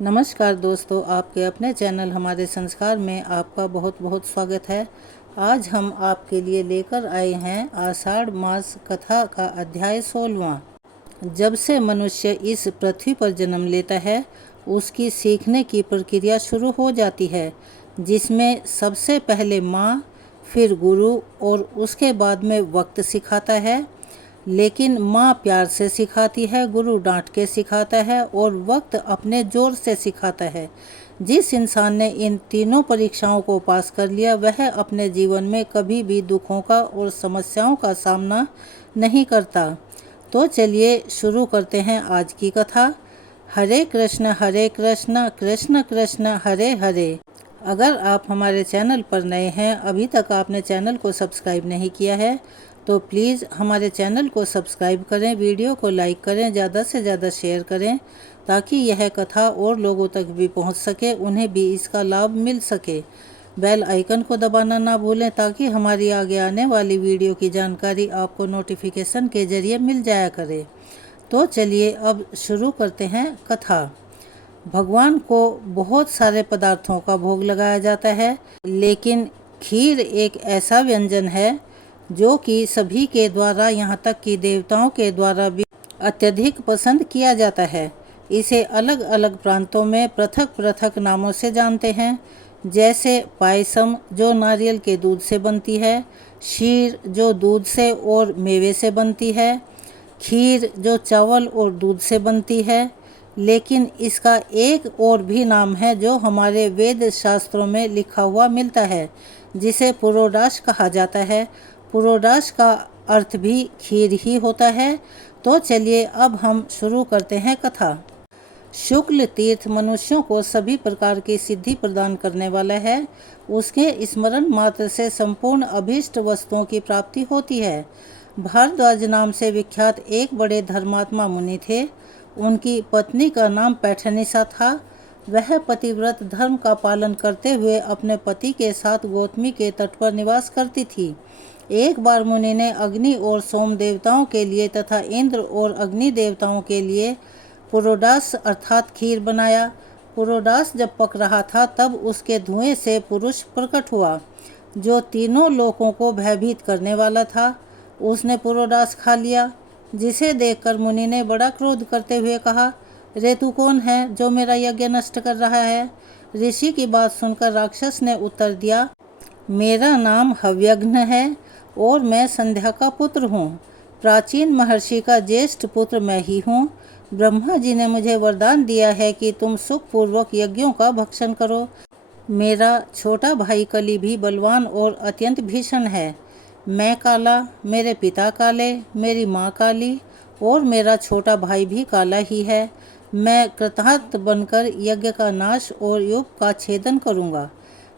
नमस्कार दोस्तों, आपके अपने चैनल हमारे संस्कार में आपका बहुत बहुत स्वागत है। आज हम आपके लिए लेकर आए हैं आषाढ़ मास कथा का अध्याय 16वां। जब से मनुष्य इस पृथ्वी पर जन्म लेता है, उसकी सीखने की प्रक्रिया शुरू हो जाती है, जिसमें सबसे पहले माँ, फिर गुरु और उसके बाद में वक्त सिखाता है। लेकिन माँ प्यार से सिखाती है, गुरु डांट के सिखाता है और वक्त अपने जोर से सिखाता है। जिस इंसान ने इन तीनों परीक्षाओं को पास कर लिया, वह अपने जीवन में कभी भी दुखों का और समस्याओं का सामना नहीं करता। तो चलिए शुरू करते हैं आज की कथा। हरे कृष्ण कृष्ण कृष्ण हरे हरे। अगर आप हमारे चैनल पर नए हैं, अभी तक आपने चैनल को सब्सक्राइब नहीं किया है, तो प्लीज़ हमारे चैनल को सब्सक्राइब करें, वीडियो को लाइक करें, ज़्यादा से ज़्यादा शेयर करें, ताकि यह कथा और लोगों तक भी पहुंच सके, उन्हें भी इसका लाभ मिल सके। बेल आइकन को दबाना ना भूलें, ताकि हमारी आगे आने वाली वीडियो की जानकारी आपको नोटिफिकेशन के ज़रिए मिल जाया करे। तो चलिए अब शुरू करते हैं कथा। भगवान को बहुत सारे पदार्थों का भोग लगाया जाता है, लेकिन खीर एक ऐसा व्यंजन है जो कि सभी के द्वारा, यहाँ तक कि देवताओं के द्वारा भी अत्यधिक पसंद किया जाता है। इसे अलग अलग प्रांतों में पृथक पृथक नामों से जानते हैं, जैसे पायसम जो नारियल के दूध से बनती है, शीर जो दूध से और मेवे से बनती है, खीर जो चावल और दूध से बनती है। लेकिन इसका एक और भी नाम है जो हमारे वेद शास्त्रों में लिखा हुआ मिलता है, जिसे पुरोडाश कहा जाता है। पुरोडाश का अर्थ भी खीर ही होता है। तो चलिए अब हम शुरू करते हैं कथा। शुक्ल तीर्थ मनुष्यों को सभी प्रकार की सिद्धि प्रदान करने वाला है। उसके स्मरण मात्र से संपूर्ण अभीष्ट वस्तुओं की प्राप्ति होती है। भारद्वाज नाम से विख्यात एक बड़े धर्मात्मा मुनि थे। उनकी पत्नी का नाम पैठनिसा था। वह पतिव्रत धर्म का पालन करते हुए अपने पति के साथ गौतमी के तट पर निवास करती थी। एक बार मुनि ने अग्नि और सोम देवताओं के लिए तथा इंद्र और अग्नि देवताओं के लिए पुरोडास अर्थात खीर बनाया। पुरोडास जब पक रहा था, तब उसके धुएं से पुरुष प्रकट हुआ, जो तीनों लोकों को भयभीत करने वाला था। उसने पुरोडास खा लिया, जिसे देखकर मुनि ने बड़ा क्रोध करते हुए कहा, रे तू कौन है जो मेरा यज्ञ नष्ट कर रहा है? ऋषि की बात सुनकर राक्षस ने उत्तर दिया, मेरा नाम हव्यघ्न है और मैं संध्या का पुत्र हूँ। प्राचीन महर्षि का ज्येष्ठ पुत्र मैं ही हूँ। ब्रह्मा जी ने मुझे वरदान दिया है कि तुम सुखपूर्वक यज्ञों का भक्षण करो। मेरा छोटा भाई कली भी बलवान और अत्यंत भीषण है। मैं काला, मेरे पिता काले, मेरी माँ काली और मेरा छोटा भाई भी काला ही है। मैं कृतार्थ बनकर यज्ञ का नाश और युग का छेदन करूँगा।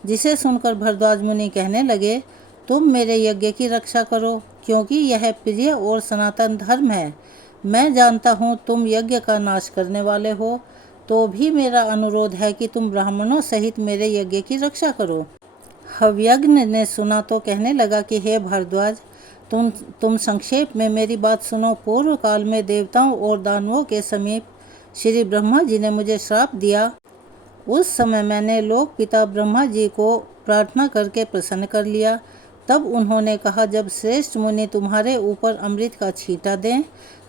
जिसे सुनकर भरद्वाज मुनि कहने लगे, तुम मेरे यज्ञ की रक्षा करो, क्योंकि यह प्रिय और सनातन धर्म है। मैं जानता हूँ तुम यज्ञ का नाश करने वाले हो, तो भी मेरा अनुरोध है कि तुम ब्राह्मणों सहित मेरे यज्ञ की रक्षा करो। हव्यग्न ने सुना तो कहने लगा कि हे भारद्वाज, तुम संक्षेप में मेरी बात सुनो। पूर्व काल में देवताओं और दानवों के समीप श्री ब्रह्मा जी ने मुझे श्राप दिया। उस समय मैंने लोक पिता ब्रह्मा जी को प्रार्थना करके प्रसन्न कर लिया। तब उन्होंने कहा, जब श्रेष्ठ मुनि तुम्हारे ऊपर अमृत का छींटा दें,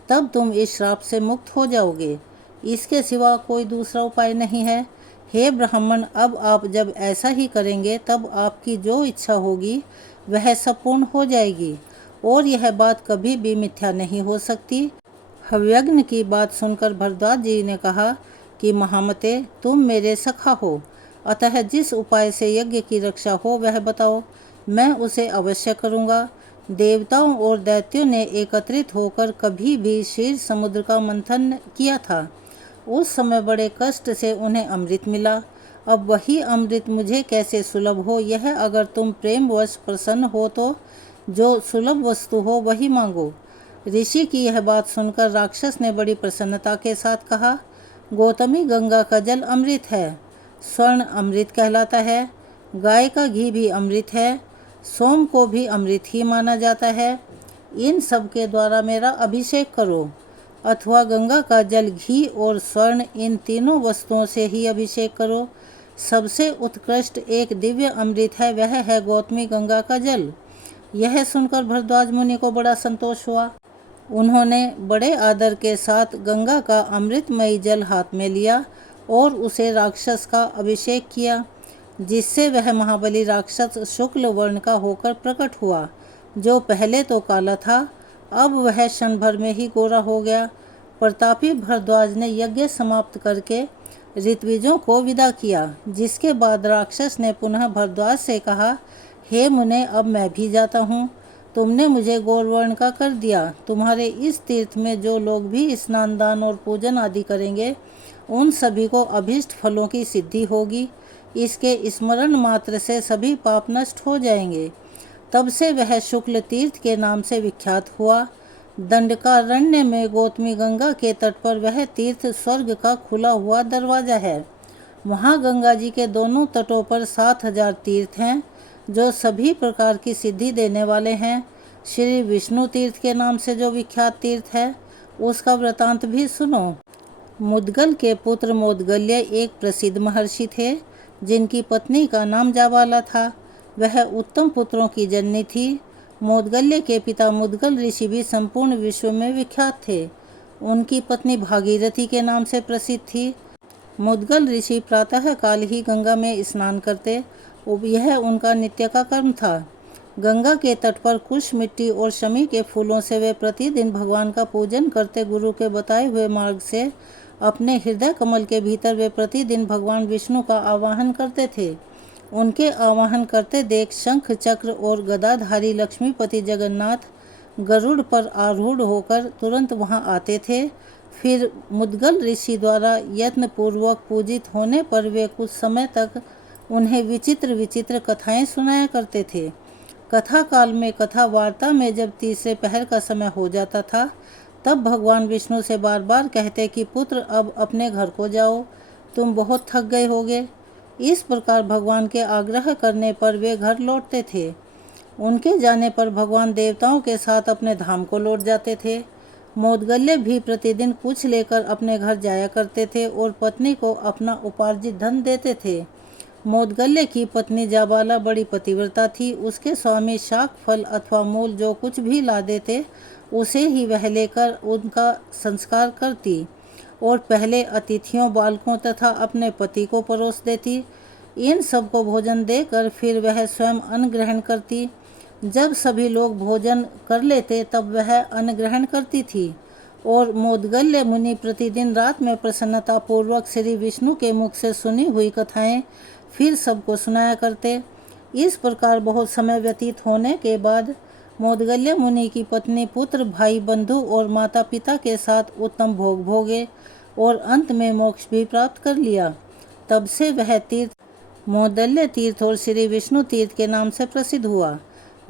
तब तुम इस श्राप से मुक्त हो जाओगे। इसके सिवा कोई दूसरा उपाय नहीं है। हे ब्राह्मण, अब आप जब ऐसा ही करेंगे, तब आपकी जो इच्छा होगी वह सब पूर्ण हो जाएगी, और यह बात कभी भी मिथ्या नहीं हो सकती। हव्यग्न की बात सुनकर भरद्वाज जी ने कहा कि महामते, तुम मेरे सखा हो, अतः जिस उपाय से यज्ञ की रक्षा हो वह बताओ, मैं उसे अवश्य करूँगा। देवताओं और दैत्यों ने एकत्रित होकर कभी भी क्षीर समुद्र का मंथन किया था। उस समय बड़े कष्ट से उन्हें अमृत मिला। अब वही अमृत मुझे कैसे सुलभ हो? यह अगर तुम प्रेमवश प्रसन्न हो तो जो सुलभ वस्तु हो वही मांगो। ऋषि की यह बात सुनकर राक्षस ने बड़ी प्रसन्नता के साथ कहा, गौतमी गंगा का जल अमृत है, स्वर्ण अमृत कहलाता है, गाय का घी भी अमृत है, सोम को भी अमृत ही माना जाता है। इन सब के द्वारा मेरा अभिषेक करो। अथवा गंगा का जल, घी और स्वर्ण, इन तीनों वस्तुओं से ही अभिषेक करो। सबसे उत्कृष्ट एक दिव्य अमृत है, वह है गौतमी गंगा का जल। यह सुनकर भरद्वाज मुनि को बड़ा संतोष हुआ। उन्होंने बड़े आदर के साथ गंगा का अमृतमयी जल हाथ में लिया और उसे राक्षस का अभिषेक किया, जिससे वह महाबली राक्षस शुक्ल वर्ण का होकर प्रकट हुआ। जो पहले तो काला था, अब वह क्षण भर में ही गोरा हो गया। प्रतापी भरद्वाज ने यज्ञ समाप्त करके ऋत्विजों को विदा किया, जिसके बाद राक्षस ने पुनः भरद्वाज से कहा, हे मुने, अब मैं भी जाता हूँ। तुमने मुझे गौरवर्ण का कर दिया। तुम्हारे इस तीर्थ में जो लोग भी स्नान, दान और पूजन आदि करेंगे, उन सभी को अभीष्ट फलों की सिद्धि होगी। इसके स्मरण मात्र से सभी पाप नष्ट हो जाएंगे। तब से वह शुक्ल तीर्थ के नाम से विख्यात हुआ। दंडकारण्य में गौतमी गंगा के तट पर वह तीर्थ स्वर्ग का खुला हुआ दरवाजा है। वहाँ गंगा जी के दोनों तटों पर 7,000 तीर्थ हैं, जो सभी प्रकार की सिद्धि देने वाले हैं। श्री विष्णु तीर्थ के नाम से जो विख्यात तीर्थ है, उसका वृतांत भी सुनो। मुद्गल के पुत्र मोदगल्य एक प्रसिद्ध महर्षि थे, जिनकी पत्नी का नाम जाबाला था। वह उत्तम पुत्रों की जननी थी। मोदगल्य के पिता मुद्गल ऋषि भी संपूर्ण विश्व में विख्यात थे। उनकी पत्नी भागीरथी के नाम से प्रसिद्ध थी। मुद्गल ऋषि प्रातः काल ही गंगा में स्नान करते, यह उनका नित्य का कर्म था। गंगा के तट पर कुश मिट्टी और शमी के फूलों से वे प्रतिदिन भगवान का पूजन करते। गुरु के बताए हुए मार्ग से अपने हृदय कमल के भीतर वे प्रतिदिन भगवान विष्णु का आवाहन करते थे। उनके आवाहन करते देख शंख, चक्र और गदाधारी लक्ष्मीपति जगन्नाथ गरुड़ पर आरूढ़ होकर तुरंत वहां आते थे। फिर मुद्गल ऋषि द्वारा यत्न पूर्वक पूजित होने पर वे कुछ समय तक उन्हें विचित्र विचित्र कथाएं सुनाया करते थे। कथा काल में, कथा वार्ता में जब तीसरे पहर का समय हो जाता था, तब भगवान विष्णु से बार बार कहते कि पुत्र, अब अपने घर को जाओ, तुम बहुत थक गए होगे। इस प्रकार भगवान के आग्रह करने पर वे घर लौटते थे। उनके जाने पर भगवान देवताओं के साथ अपने धाम को लौट जाते थे। मोदगल्य भी प्रतिदिन कुछ लेकर अपने घर जाया करते थे और पत्नी को अपना उपार्जित धन देते थे। मोदगल्य की पत्नी जाबाला बड़ी पतिव्रता थी। उसके स्वामी शाक, फल अथवा मूल जो कुछ भी ला देते, उसे ही वह लेकर उनका संस्कार करती और पहले अतिथियों, बालकों तथा अपने पति को परोस देती। इन सबको भोजन देकर फिर वह स्वयं अन्न ग्रहण करती। जब सभी लोग भोजन कर लेते, तब वह अन्न ग्रहण करती थी और मोदगल्य मुनि प्रतिदिन रात में प्रसन्नता पूर्वक श्री विष्णु के मुख से सुनी हुई कथाएं फिर सबको सुनाया करते। इस प्रकार बहुत समय व्यतीत होने के बाद मोदगल्य मुनि की पत्नी, पुत्र, भाई, बंधु और माता पिता के साथ उत्तम भोग भोगे और अंत में मोक्ष भी प्राप्त कर लिया। तब से वह तीर्थ मोदगल्य तीर्थ और श्री विष्णु तीर्थ के नाम से प्रसिद्ध हुआ।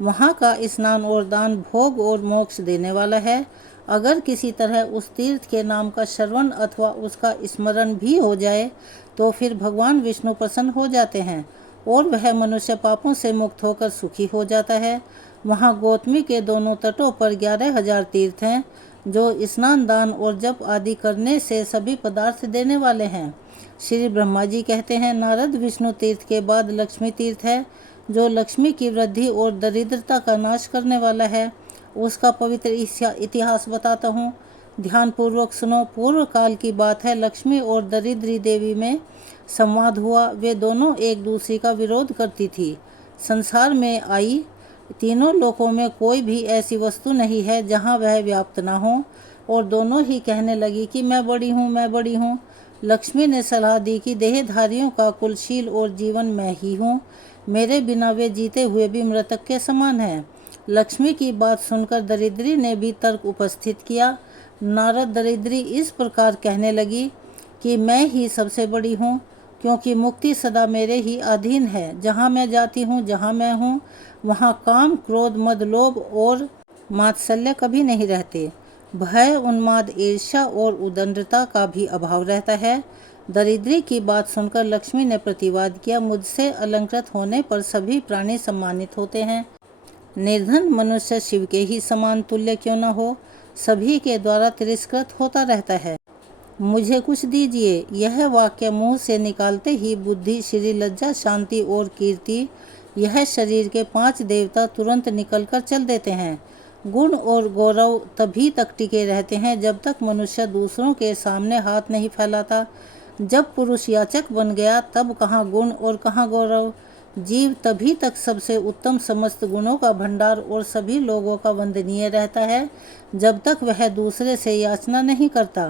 वहाँ का स्नान और दान भोग और मोक्ष देने वाला है। अगर किसी तरह उस तीर्थ के नाम का श्रवण अथवा उसका स्मरण भी हो जाए, तो फिर भगवान विष्णु प्रसन्न हो जाते हैं और वह मनुष्य पापों से मुक्त होकर सुखी हो जाता है। वहाँ गौतमी के दोनों तटों पर 11,000 तीर्थ हैं, जो स्नान, दान और जप आदि करने से सभी पदार्थ देने वाले हैं। श्री ब्रह्मा जी कहते हैं, नारद विष्णु तीर्थ के बाद लक्ष्मी तीर्थ है, जो लक्ष्मी की वृद्धि और दरिद्रता का नाश करने वाला है। उसका पवित्र इतिहास बताता हूँ, ध्यान पूर्वक सुनो। पूर्व काल की बात है, लक्ष्मी और दरिद्री देवी में संवाद हुआ। वे दोनों एक दूसरे का विरोध करती थी। संसार में आई तीनों लोकों में कोई भी ऐसी वस्तु नहीं है जहाँ वह व्याप्त न हो, और दोनों ही कहने लगी कि मैं बड़ी हूँ, मैं बड़ी हूँ। लक्ष्मी ने सलाह दी कि देहधारियों का कुलशील और जीवन मैं ही हूँ, मेरे बिना वे जीते हुए भी मृतक के समान हैं। लक्ष्मी की बात सुनकर दरिद्री ने भी तर्क उपस्थित किया। नारद दरिद्री इस प्रकार कहने लगी कि मैं ही सबसे बड़ी हूँ, क्योंकि मुक्ति सदा मेरे ही अधीन है। जहाँ मैं जाती हूँ, जहाँ मैं हूँ, वहाँ काम, क्रोध, मद, लोभ और मात्सल्य कभी नहीं रहते। भय, उन्माद, ईर्ष्या और उदंडता का भी अभाव रहता है। दरिद्री की बात सुनकर लक्ष्मी ने प्रतिवाद किया, मुझसे अलंकृत होने पर सभी प्राणी सम्मानित होते हैं। निर्धन मनुष्य शिव के ही समान तुल्य क्यों न हो। सभी के द्वारा तिरस्कृत होता रहता है। मुझे कुछ दीजिए। यह वाक्य मुंह से निकालते ही बुद्धि, श्री, लज्जा, शांति और कीर्ति, यह शरीर के 5 देवता तुरंत निकलकर चल देते हैं। गुण और गौरव तभी तक टिके रहते हैं जब तक मनुष्य दूसरों के सामने हाथ नहीं फैलाता। जब पुरुष याचक बन गया तब कहाँ गुण और कहाँ गौरव। जीव तभी तक सबसे उत्तम समस्त गुणों का भंडार और सभी लोगों का वंदनीय रहता है जब तक वह दूसरे से याचना नहीं करता।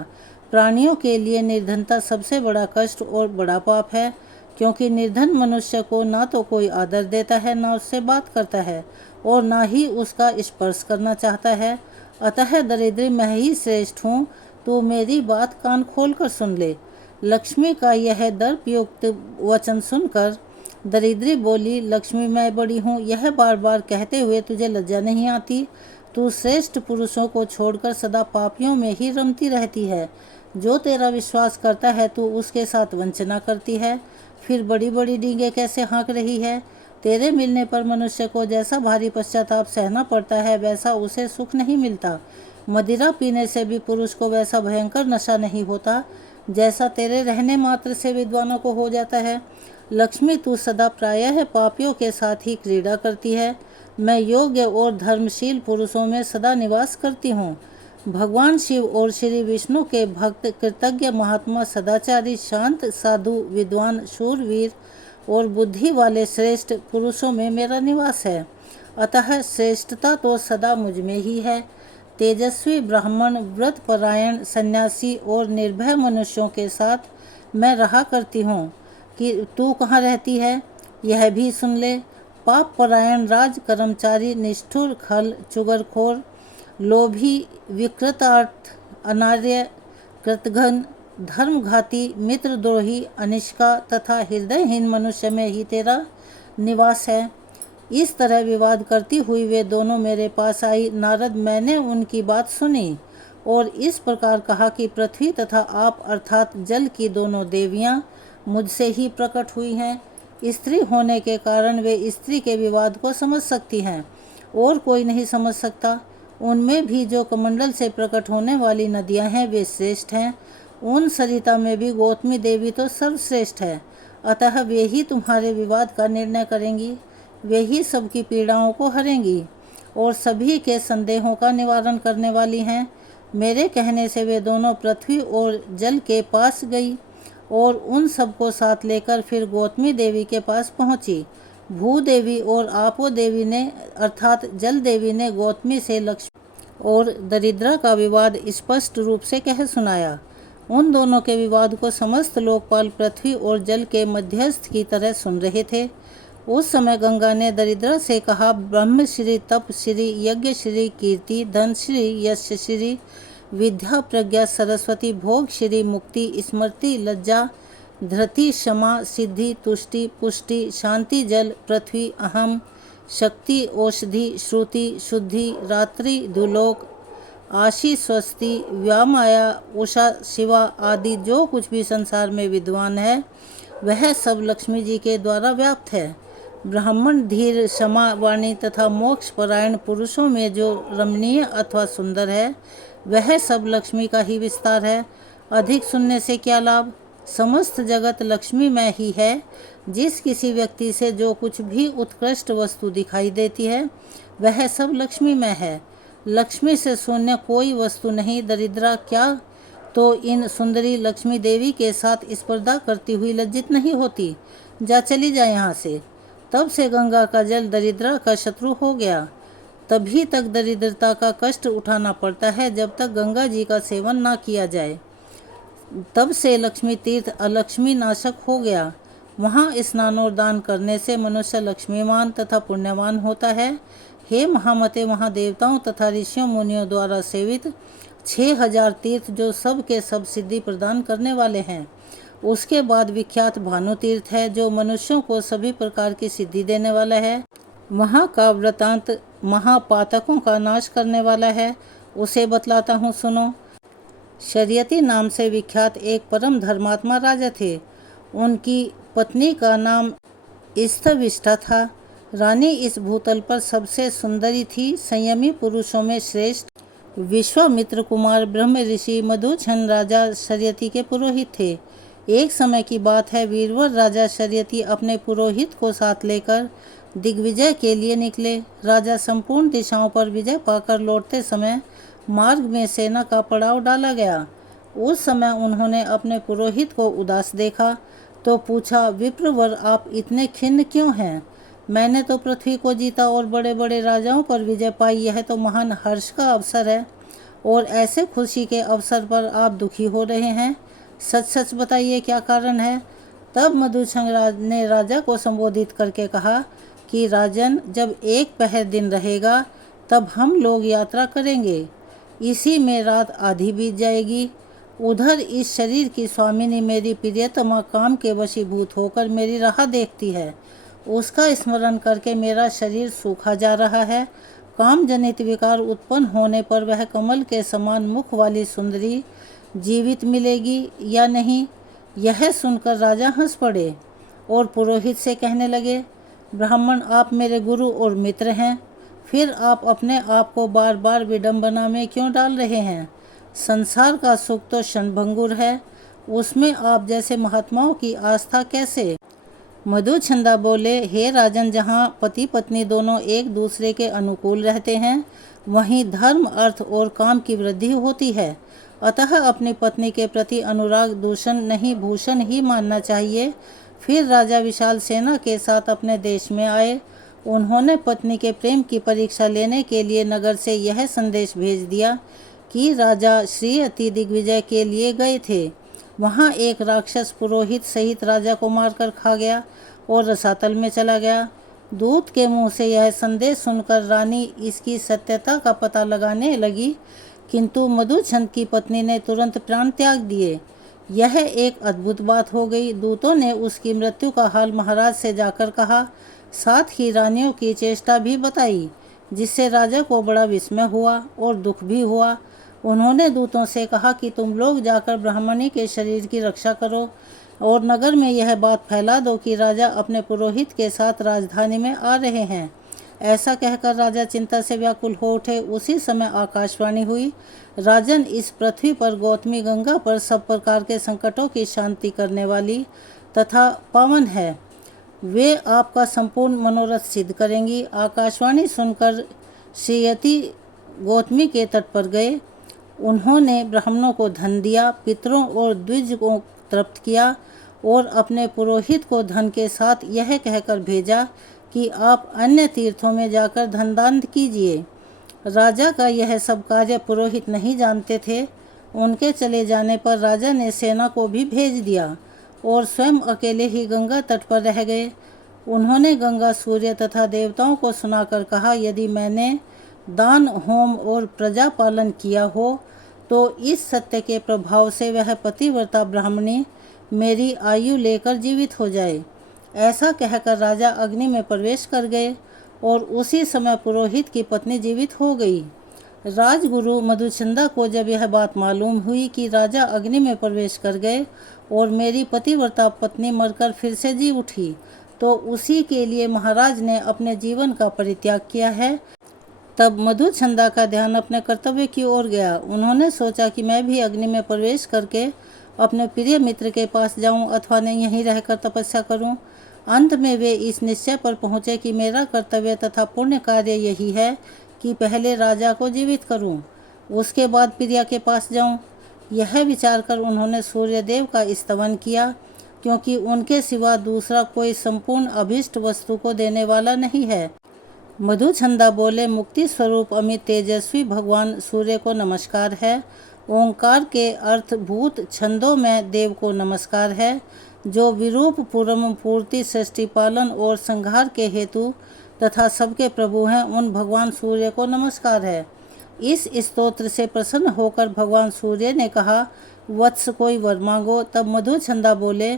प्राणियों के लिए निर्धनता सबसे बड़ा कष्ट और बड़ा पाप है, क्योंकि निर्धन मनुष्य को ना तो कोई आदर देता है, ना उससे बात करता है और ना ही उसका स्पर्श करना चाहता है। अतः दरिद्री मैं ही श्रेष्ठ हूँ, तो मेरी बात कान खोल कर सुन ले। लक्ष्मी का यह दर्पयुक्त वचन सुनकर दरिद्री बोली, लक्ष्मी मैं बड़ी हूँ, यह बार बार कहते हुए तुझे लज्जा नहीं आती? तू श्रेष्ठ पुरुषों को छोड़कर सदा पापियों में ही रमती रहती है। जो तेरा विश्वास करता है तू उसके साथ वंचना करती है। फिर बड़ी बड़ी डींगे कैसे हाँक रही है? तेरे मिलने पर मनुष्य को जैसा भारी पश्चाताप सहना पड़ता है वैसा उसे सुख नहीं मिलता। मदिरा पीने से भी पुरुष को वैसा भयंकर नशा नहीं होता जैसा तेरे रहने मात्र से विद्वानों को हो जाता है। लक्ष्मी, तू सदा प्रायः पापियों के साथ ही क्रीड़ा करती है। मैं योग्य और धर्मशील पुरुषों में सदा निवास करती हूँ। भगवान शिव और श्री विष्णु के भक्त, कृतज्ञ महात्मा, सदाचारी, शांत, साधु, विद्वान, शूरवीर और बुद्धि वाले श्रेष्ठ पुरुषों में मेरा निवास है। अतः श्रेष्ठता तो सदा मुझ में ही है। तेजस्वी ब्राह्मण, व्रत परायण, सन्यासी और निर्भय मनुष्यों के साथ मैं रहा करती हूँ। कि तू कहाँ रहती है यह भी सुन ले। पाप परायण राज कर्मचारी, निष्ठुर, खल, चुगलखोर, लोभी, विकृतार्थ, अनार्य, कृतघ्न, धर्मघाती, मित्रद्रोही, अनिष्का तथा हृदयहीन मनुष्य में ही तेरा निवास है। इस तरह विवाद करती हुई वे दोनों मेरे पास आई। नारद, मैंने उनकी बात सुनी और इस प्रकार कहा कि पृथ्वी तथा आप अर्थात जल की दोनों देवियाँ मुझसे ही प्रकट हुई हैं। स्त्री होने के कारण वे स्त्री के विवाद को समझ सकती हैं और कोई नहीं समझ सकता। उनमें भी जो कमंडल से प्रकट होने वाली नदियां हैं वे श्रेष्ठ हैं। उन सरिता में भी गौतमी देवी तो सर्वश्रेष्ठ है। अतः वे ही तुम्हारे विवाद का निर्णय करेंगी। वे ही सबकी पीड़ाओं को हरेंगी और सभी के संदेहों का निवारण करने वाली हैं। मेरे कहने से वे दोनों पृथ्वी और जल के पास गई और उन सबको साथ लेकर फिर गौतमी देवी के पास पहुंची। भूदेवी और आपो देवी ने अर्थात जल देवी ने गौतमी से लक्ष्मी और दरिद्रा का विवाद स्पष्ट रूप से कह सुनाया। उन दोनों के विवाद को समस्त लोकपाल पृथ्वी और जल के मध्यस्थ की तरह सुन रहे थे। उस समय गंगा ने दरिद्रा से कहा, ब्रह्मश्री, तपश्री, यज्ञश्री, कीर्ति, धनश्री, यशश्री, विद्या, प्रज्ञा, सरस्वती, भोग श्री, मुक्ति, स्मृति, लज्जा, धृति, क्षमा, सिद्धि, तुष्टि, पुष्टि, शांति, जल, पृथ्वी, अहम, शक्ति, औषधि, श्रुति, शुद्धि, रात्रि, दुलोक, आशी, स्वस्ति, व्यामाया, उषा, शिवा आदि जो कुछ भी संसार में विद्वान है वह सब लक्ष्मी जी के द्वारा व्याप्त है। ब्राह्मण, धीर, क्षमा, वाणी तथा मोक्ष परायण पुरुषों में जो रमणीय अथवा सुंदर है वह सब लक्ष्मी का ही विस्तार है। अधिक सुनने से क्या लाभ? समस्त जगत लक्ष्मी में ही है। जिस किसी व्यक्ति से जो कुछ भी उत्कृष्ट वस्तु दिखाई देती है वह सब लक्ष्मी में है। लक्ष्मी से शून्य कोई वस्तु नहीं। दरिद्रा, क्या तो इन सुंदरी लक्ष्मी देवी के साथ स्पर्धा करती हुई लज्जित नहीं होती? जा, चली जा यहाँ से। तब से गंगा का जल दरिद्रा का शत्रु हो गया। तभी तक दरिद्रता का कष्ट उठाना पड़ता है जब तक गंगा जी का सेवन ना किया जाए। तब से लक्ष्मी तीर्थ अलक्ष्मी नाशक हो गया। वहाँ स्नान और दान करने से मनुष्य लक्ष्मीवान तथा पुण्यवान होता है। हे महामते, वहाँ देवताओं तथा ऋषियों मुनियों द्वारा सेवित 6000 तीर्थ जो सब के सब सिद्धि प्रदान करने वाले हैं। उसके बाद विख्यात भानु तीर्थ है जो मनुष्यों को सभी प्रकार की सिद्धि देने वाला है। वहाँ का वृतांत महापातकों का नाश करने वाला है। उसे बतलाता हूँ, सुनो। शर्यती नाम से विख्यात एक परम धर्मात्मा राजा थे। उनकी पत्नी का नाम स्थविष्ठा था। रानी इस भूतल पर सबसे सुंदरी थी। संयमी पुरुषों में श्रेष्ठ विश्वामित्र कुमार ब्रह्म ऋषि मधुछंद राजा शर्यती के पुरोहित थे। एक समय की बात है, वीरवर राजा शर्यती अपने पुरोहित को साथ लेकर दिग्विजय के लिए निकले। राजा संपूर्ण दिशाओं पर विजय पाकर लौटते समय मार्ग में सेना का पड़ाव डाला गया। उस समय उन्होंने अपने पुरोहित को उदास देखा तो पूछा, विप्रवर आप इतने खिन्न क्यों हैं? मैंने तो पृथ्वी को जीता और बड़े बड़े राजाओं पर विजय पाई, यह तो महान हर्ष का अवसर है, और ऐसे खुशी के अवसर पर आप दुखी हो रहे हैं। सच सच बताइए, क्या कारण है? तब मधुछंद ने राजा को संबोधित करके कहा कि राजन, जब एक पहर दिन रहेगा तब हम लोग यात्रा करेंगे। इसी में रात आधी बीत जाएगी। उधर इस शरीर की स्वामिनी मेरी प्रियतमा काम के वशीभूत होकर मेरी राह देखती है। उसका स्मरण करके मेरा शरीर सूखा जा रहा है। काम जनित विकार उत्पन्न होने पर वह कमल के समान मुख वाली सुंदरी जीवित मिलेगी या नहीं? यह सुनकर राजा हंस पड़े और पुरोहित से कहने लगे, ब्राह्मण, आप मेरे गुरु और मित्र हैं, फिर आप अपने आप को बार बार विडंबना में क्यों डाल रहे हैं? संसार का सुख तो क्षणभंगुर है, उसमें आप जैसे महात्माओं की आस्था कैसे? मधुछंदा बोले, हे राजन, जहाँ पति पत्नी दोनों एक दूसरे के अनुकूल रहते हैं वहीं धर्म, अर्थ और काम की वृद्धि होती है। अतः अपनी पत्नी के प्रति अनुराग दूषण नहीं, भूषण ही मानना चाहिए। फिर राजा विशाल सेना के साथ अपने देश में आए। उन्होंने पत्नी के प्रेम की परीक्षा लेने के लिए नगर से यह संदेश भेज दिया कि राजा श्रीयती दिग्विजय के लिए गए थे। वहाँ एक राक्षस पुरोहित सहित राजा को मारकर खा गया और रसातल में चला गया। दूत के मुंह से यह संदेश सुनकर रानी इसकी सत्यता का पता लगाने लगी, किंतु मधुछंद की पत्नी ने तुरंत प्राण त्याग दिए। यह एक अद्भुत बात हो गई। दूतों ने उसकी मृत्यु का हाल महाराज से जाकर कहा, साथ ही रानियों की चेष्टा भी बताई, जिससे राजा को बड़ा विस्मय हुआ और दुख भी हुआ। उन्होंने दूतों से कहा कि तुम लोग जाकर ब्राह्मणी के शरीर की रक्षा करो और नगर में यह बात फैला दो कि राजा अपने पुरोहित के साथ राजधानी में आ रहे हैं। ऐसा कहकर राजा चिंता से व्याकुल हो उठे। उसी समय आकाशवाणी हुई, राजन, इस पृथ्वी पर गौतमी गंगा पर सब प्रकार के संकटों की शांति करने वाली तथा पावन है। वे आपका संपूर्ण मनोरथ सिद्ध करेंगी। आकाशवाणी सुनकर श्रीयती गौतमी के तट पर गए। उन्होंने ब्राह्मणों को धन दिया, पितरों और द्विज को तृप्त किया और अपने पुरोहित को धन के साथ यह कहकर भेजा कि आप अन्य तीर्थों में जाकर धनदान कीजिए। राजा का यह सब कार्य पुरोहित नहीं जानते थे। उनके चले जाने पर राजा ने सेना को भी भेज दिया और स्वयं अकेले ही गंगा तट पर रह गए। उन्होंने गंगा, सूर्य तथा देवताओं को सुनाकर कहा, यदि मैंने दान, होम और प्रजा पालन किया हो तो इस सत्य के प्रभाव से वह पतिव्रता ब्राह्मणी मेरी आयु लेकर जीवित हो जाए। ऐसा कहकर राजा अग्नि में प्रवेश कर गए और उसी समय पुरोहित की पत्नी जीवित हो गई। राजगुरु मधुचंदा को जब यह बात मालूम हुई कि राजा अग्नि में प्रवेश कर गए और मेरी पतिव्रता पत्नी मरकर फिर से जी उठी, तो उसी के लिए महाराज ने अपने जीवन का परित्याग किया है। तब मधुचंदा का ध्यान अपने कर्तव्य की ओर गया। उन्होंने सोचा कि मैं भी अग्नि में प्रवेश करके अपने प्रिय मित्र के पास जाऊं अथवा नहीं यहीं रहकर तपस्या करूं। अंत में वे इस निश्चय पर पहुंचे कि मेरा कर्तव्य तथा पुण्य कार्य यही है कि पहले राजा को जीवित करूं, उसके बाद प्रिया के पास जाऊं। यह विचार कर उन्होंने सूर्यदेव का स्तवन किया, क्योंकि उनके सिवा दूसरा कोई संपूर्ण अभीष्ट वस्तु को देने वाला नहीं है। मधुचंदा बोले, मुक्ति स्वरूप अमित तेजस्वी भगवान सूर्य को नमस्कार है। ओंकार के अर्थभूत छंदों में देव को नमस्कार है। जो विरूप पूर्व पूर्ति, सृष्टि पालन और संहार के हेतु तथा सबके प्रभु हैं, उन भगवान सूर्य को नमस्कार है। इस स्तोत्र से प्रसन्न होकर भगवान सूर्य ने कहा, वत्स, कोई वर मांगो। तब मधुचंदा बोले,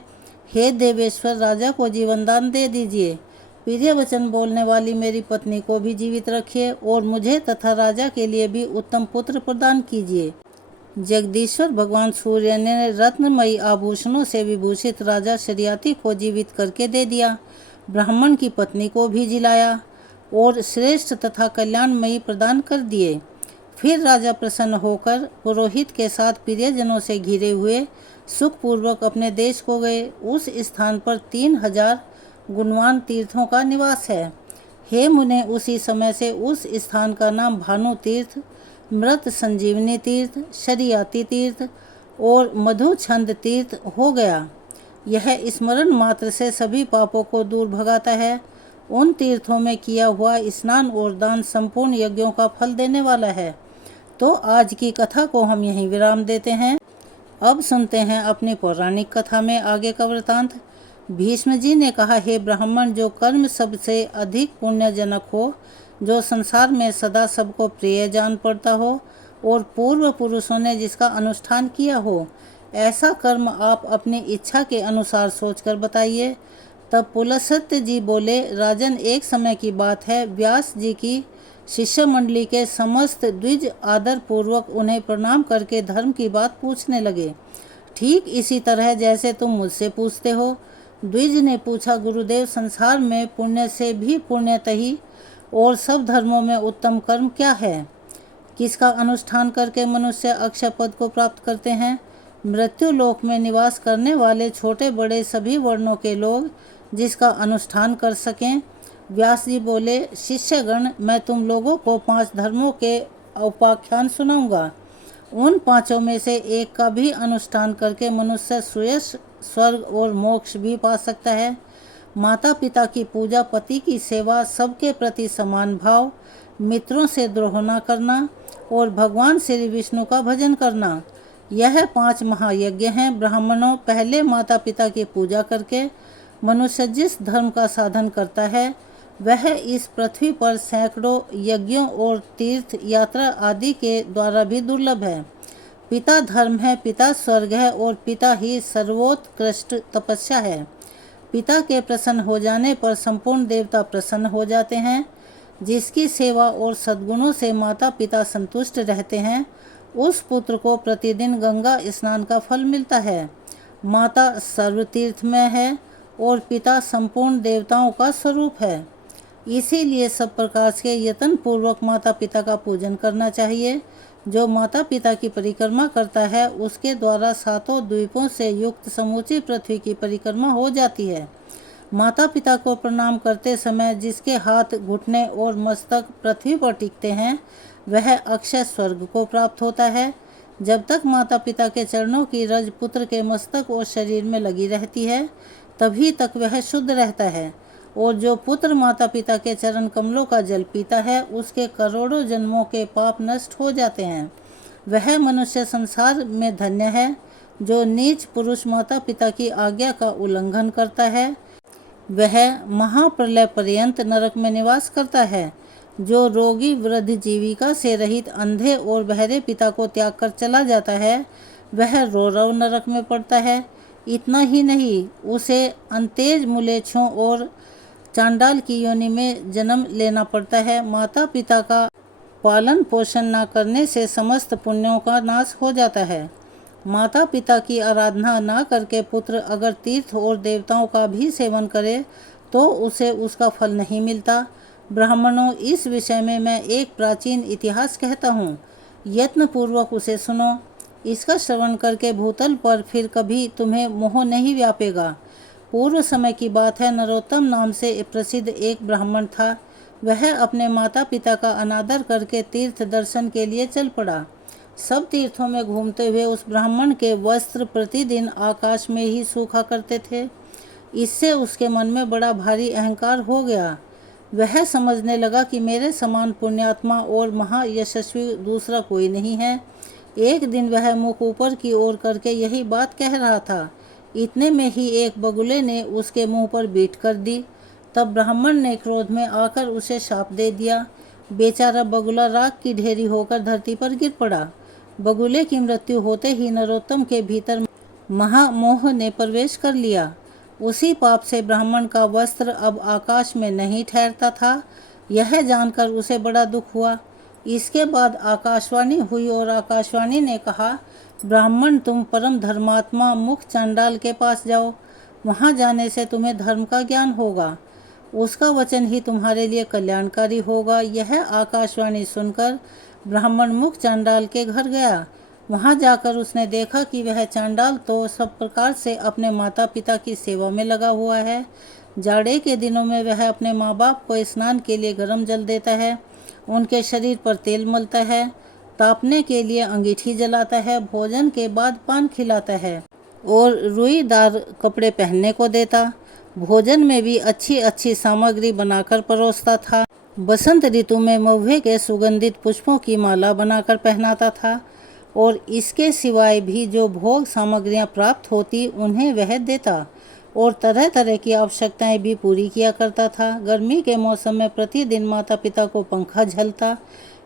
हे देवेश्वर, राजा को जीवन दान दे दीजिए। प्रिय वचन बोलने वाली मेरी पत्नी को भी जीवित रखिए और मुझे तथा राजा के लिए भी उत्तम पुत्र प्रदान कीजिए। जगदीश्वर भगवान सूर्य ने रत्नमयी आभूषणों से विभूषित राजा शर्यती को जीवित करके दे दिया। ब्राह्मण की पत्नी को भी जिलाया और श्रेष्ठ तथा कल्याणमयी प्रदान कर दिए। फिर राजा प्रसन्न होकर पुरोहित के साथ प्रियजनों से घिरे हुए सुखपूर्वक अपने देश को गए। उस स्थान पर 3000 गुणवान तीर्थों का निवास है। हे मुने, उसी समय से उस स्थान का नाम भानु तीर्थ, मृत संजीवनी तीर्थ, शरियाती तीर्थ और मधु छंद तीर्थ हो गया। यह स्मरण मात्र से सभी पापों को दूर भगाता है। उन तीर्थों में किया हुआ स्नान और दान संपूर्ण यज्ञों का फल देने वाला है। तो आज की कथा को हम यहीं विराम देते हैं। अब सुनते हैं अपनी पौराणिक कथा में आगे का वृतांत। भीष्म जी ने कहा, हे ब्राह्मण, जो कर्म सबसे अधिक पुण्यजनक हो, जो संसार में सदा सबको प्रिय जान पड़ता हो और पूर्व पुरुषों ने जिसका अनुष्ठान किया हो, ऐसा कर्म आप अपनी इच्छा के अनुसार सोचकर बताइए। तब पुलस्त्य जी बोले, राजन, एक समय की बात है, व्यास जी की शिष्य मंडली के समस्त द्विज आदर पूर्वक उन्हें प्रणाम करके धर्म की बात पूछने लगे, ठीक इसी तरह जैसे तुम मुझसे पूछते हो। द्विज ने पूछा, गुरुदेव, संसार में पुण्य से भी पुण्यतही और सब धर्मों में उत्तम कर्म क्या है? किसका अनुष्ठान करके मनुष्य अक्षय पद को प्राप्त करते हैं? मृत्यु लोक में निवास करने वाले छोटे बड़े सभी वर्णों के लोग जिसका अनुष्ठान कर सकें। व्यास जी बोले, शिष्यगण, मैं तुम लोगों को 5 धर्मों के उपाख्यान सुनाऊंगा। उन 5 में से एक का भी अनुष्ठान करके मनुष्य सुयश, स्वर्ग और मोक्ष भी पा सकता है। माता पिता की पूजा, पति की सेवा, सबके प्रति समान भाव, मित्रों से द्रोह न करना और भगवान श्री विष्णु का भजन करना, यह 5 महायज्ञ हैं। ब्राह्मणों, पहले माता पिता की पूजा करके मनुष्य जिस धर्म का साधन करता है, वह इस पृथ्वी पर सैकड़ों यज्ञों और तीर्थ यात्रा आदि के द्वारा भी दुर्लभ है। पिता धर्म है, पिता स्वर्ग है और पिता ही सर्वोत्कृष्ट तपस्या है। पिता के प्रसन्न हो जाने पर संपूर्ण देवता प्रसन्न हो जाते हैं। जिसकी सेवा और सद्गुणों से माता पिता संतुष्ट रहते हैं, उस पुत्र को प्रतिदिन गंगा स्नान का फल मिलता है। माता सर्वतीर्थमय है और पिता संपूर्ण देवताओं का स्वरूप है। इसीलिए सब प्रकार के यत्न पूर्वक माता पिता का पूजन करना चाहिए। जो माता पिता की परिक्रमा करता है, उसके द्वारा 7 द्वीपों से युक्त समूची पृथ्वी की परिक्रमा हो जाती है। माता पिता को प्रणाम करते समय जिसके हाथ, घुटने और मस्तक पृथ्वी पर टिकते हैं, वह अक्षय स्वर्ग को प्राप्त होता है। जब तक माता पिता के चरणों की रज पुत्र के मस्तक और शरीर में लगी रहती है, तभी तक वह शुद्ध रहता है। और जो पुत्र माता पिता के चरण कमलों का जल पीता है, उसके करोड़ों जन्मों के पाप नष्ट हो जाते हैं। वह मनुष्य संसार में धन्य है। जो नीच पुरुष माता पिता की आज्ञा का उल्लंघन करता है, वह महाप्रलय पर्यंत नरक में निवास करता है। जो रोगी, वृद्ध, जीविका से रहित, अंधे और बहरे पिता को त्याग कर चला जाता है, वह रौरव नरक में पड़ता है। इतना ही नहीं, उसे अंतेज, मुलेच्छों और चांडाल की योनि में जन्म लेना पड़ता है। माता पिता का पालन पोषण न करने से समस्त पुण्यों का नाश हो जाता है। माता पिता की आराधना न करके पुत्र अगर तीर्थ और देवताओं का भी सेवन करे, तो उसे उसका फल नहीं मिलता। ब्राह्मणों, इस विषय में मैं एक प्राचीन इतिहास कहता हूँ, यत्न पूर्वक उसे सुनो। इसका श्रवण करके भूतल पर फिर कभी तुम्हें मोह नहीं व्यापेगा। पूर्व समय की बात है, नरोत्तम नाम से प्रसिद्ध एक ब्राह्मण था। वह अपने माता पिता का अनादर करके तीर्थ दर्शन के लिए चल पड़ा। सब तीर्थों में घूमते हुए उस ब्राह्मण के वस्त्र प्रतिदिन आकाश में ही सूखा करते थे। इससे उसके मन में बड़ा भारी अहंकार हो गया। वह समझने लगा कि मेरे समान पुण्यात्मा और महायशस्वी दूसरा कोई नहीं है। एक दिन वह मुख ऊपर की ओर करके यही बात कह रहा था। इतने में ही एक बगुले ने उसके मुंह पर बीट कर दी। तब ब्राह्मण ने क्रोध में आकर उसे शाप दे दिया। बेचारा बगुला राख की ढेरी होकर धरती पर गिर पड़ा। बगुले की मृत्यु होते ही नरोत्तम के भीतर महामोह ने प्रवेश कर लिया। उसी पाप से ब्राह्मण का वस्त्र अब आकाश में नहीं ठहरता था। यह जानकर उसे बड़ा दुख हुआ। इसके बाद आकाशवाणी हुई और आकाशवाणी ने कहा, ब्राह्मण, तुम परम धर्मात्मा मुख चांडाल के पास जाओ। वहाँ जाने से तुम्हें धर्म का ज्ञान होगा। उसका वचन ही तुम्हारे लिए कल्याणकारी होगा। यह आकाशवाणी सुनकर ब्राह्मण मुख चांडाल के घर गया। वहां जाकर उसने देखा कि वह चांडाल तो सब प्रकार से अपने माता पिता की सेवा में लगा हुआ है। जाड़े के दिनों में वह अपने माँ बाप को स्नान के लिए गर्म जल देता है, उनके शरीर पर तेल मलता है, तापने के लिए अंगीठी जलाता है, भोजन के बाद पान खिलाता है और रुईदार कपड़े पहनने को देता। भोजन में भी अच्छी अच्छी सामग्री बनाकर परोसता था। बसंत ऋतु में महुए के सुगंधित पुष्पों की माला बनाकर पहनाता था और इसके सिवाय भी जो भोग सामग्रियां प्राप्त होती उन्हें वह देता और तरह तरह की आवश्यकताएं भी पूरी किया करता था। गर्मी के मौसम में प्रतिदिन माता पिता को पंखा झलता।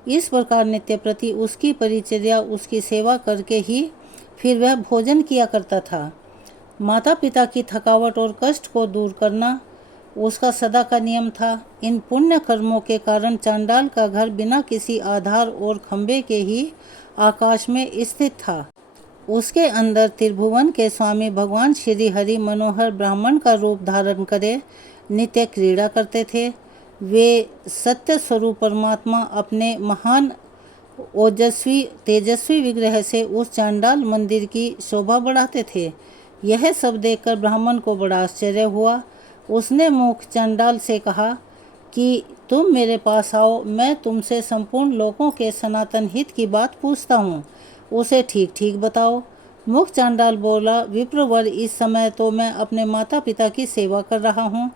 इस प्रकार नित्य प्रति उसकी परिचर्या, उसकी सेवा करके ही फिर वह भोजन किया करता था। माता पिता की थकावट और कष्ट को दूर करना उसका सदा का नियम था। इन पुण्य कर्मों के कारण चांडाल का घर बिना किसी आधार और खंबे के ही आकाश में स्थित था। उसके अंदर त्रिभुवन के स्वामी भगवान श्री हरि मनोहर ब्राह्मण का रूप धारण करे नित्य क्रीड़ा करते थे। वे सत्य स्वरूप परमात्मा अपने महान ओजस्वी तेजस्वी विग्रह से उस चांडाल मंदिर की शोभा बढ़ाते थे। यह सब देखकर ब्राह्मण को बड़ा आश्चर्य हुआ। उसने मुख चांडाल से कहा कि तुम मेरे पास आओ, मैं तुमसे संपूर्ण लोकों के सनातन हित की बात पूछता हूँ, उसे ठीक ठीक बताओ। मुख चांडाल बोला, विप्रवर, इस समय तो मैं अपने माता पिता की सेवा कर रहा हूँ,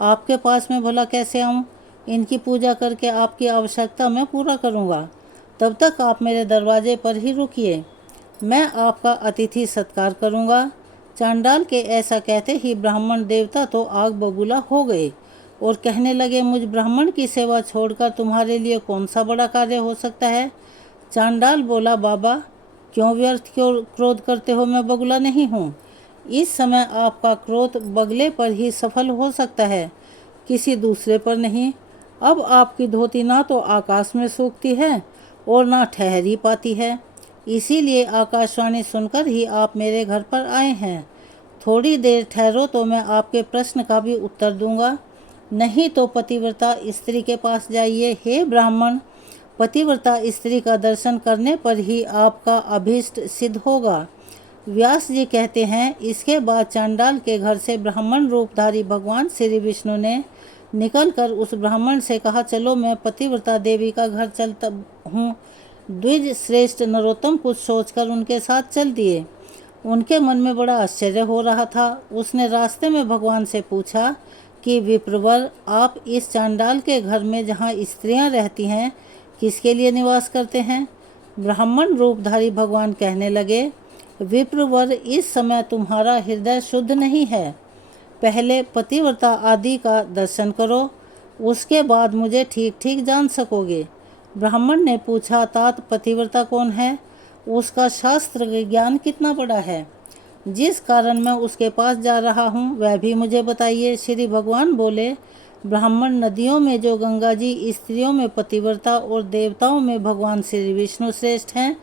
आपके पास में भला कैसे आऊँ? इनकी पूजा करके आपकी आवश्यकता मैं पूरा करूँगा। तब तक आप मेरे दरवाजे पर ही रुकिए, मैं आपका अतिथि सत्कार करूँगा। चांडाल के ऐसा कहते ही ब्राह्मण देवता तो आग बबूला हो गए और कहने लगे, मुझ ब्राह्मण की सेवा छोड़कर तुम्हारे लिए कौन सा बड़ा कार्य हो सकता है? चांडाल बोला, बाबा क्यों व्यर्थ क्रोध करते हो? मैं बगुला नहीं हूँ। इस समय आपका क्रोध बगले पर ही सफल हो सकता है, किसी दूसरे पर नहीं। अब आपकी धोती ना तो आकाश में सूखती है और ना ठहर ही पाती है, इसीलिए आकाशवाणी सुनकर ही आप मेरे घर पर आए हैं। थोड़ी देर ठहरो तो मैं आपके प्रश्न का भी उत्तर दूंगा, नहीं तो पतिव्रता स्त्री के पास जाइए। हे ब्राह्मण, पतिव्रता स्त्री का दर्शन करने पर ही आपका अभीष्ट सिद्ध होगा। व्यास जी कहते हैं, इसके बाद चांडाल के घर से ब्राह्मण रूपधारी भगवान श्री विष्णु ने निकलकर उस ब्राह्मण से कहा, चलो मैं पतिव्रता देवी का घर चलता हूँ। द्विज श्रेष्ठ नरोत्तम कुछ सोचकर उनके साथ चल दिए। उनके मन में बड़ा आश्चर्य हो रहा था। उसने रास्ते में भगवान से पूछा कि विप्रवर, आप इस चांडाल के घर में जहाँ स्त्रियाँ रहती हैं किसके लिए निवास करते हैं? ब्राह्मण रूपधारी भगवान कहने लगे, विप्रवर, इस समय तुम्हारा हृदय शुद्ध नहीं है, पहले पतिव्रता आदि का दर्शन करो, उसके बाद मुझे ठीक ठीक जान सकोगे। ब्राह्मण ने पूछा, तात पतिव्रता कौन है? उसका शास्त्र ज्ञान कितना बड़ा है? जिस कारण मैं उसके पास जा रहा हूँ वह भी मुझे बताइए। श्री भगवान बोले, ब्राह्मण, नदियों में जो गंगा जी, स्त्रियों में पतिव्रता और देवताओं में भगवान श्री विष्णु श्रेष्ठ हैं।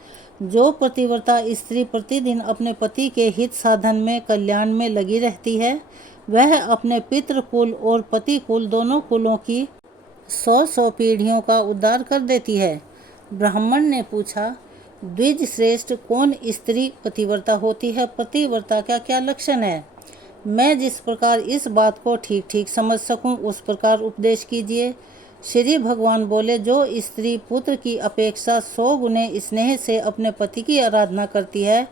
जो पतिव्रता स्त्री प्रतिदिन अपने पति के हित साधन में, कल्याण में लगी रहती है, वह अपने पितृ कुल और पति कुल दोनों कुलों की 100 पीढ़ियों का उद्धार कर देती है। ब्राह्मण ने पूछा, द्विज श्रेष्ठ, कौन स्त्री पतिव्रता होती है? पतिव्रता का क्या लक्षण है? मैं जिस प्रकार इस बात को ठीक ठीक समझ सकूं उस प्रकार उपदेश कीजिए। श्री भगवान बोले, जो स्त्री पुत्र की अपेक्षा 100 गुने स्नेह से अपने पति की आराधना करती है,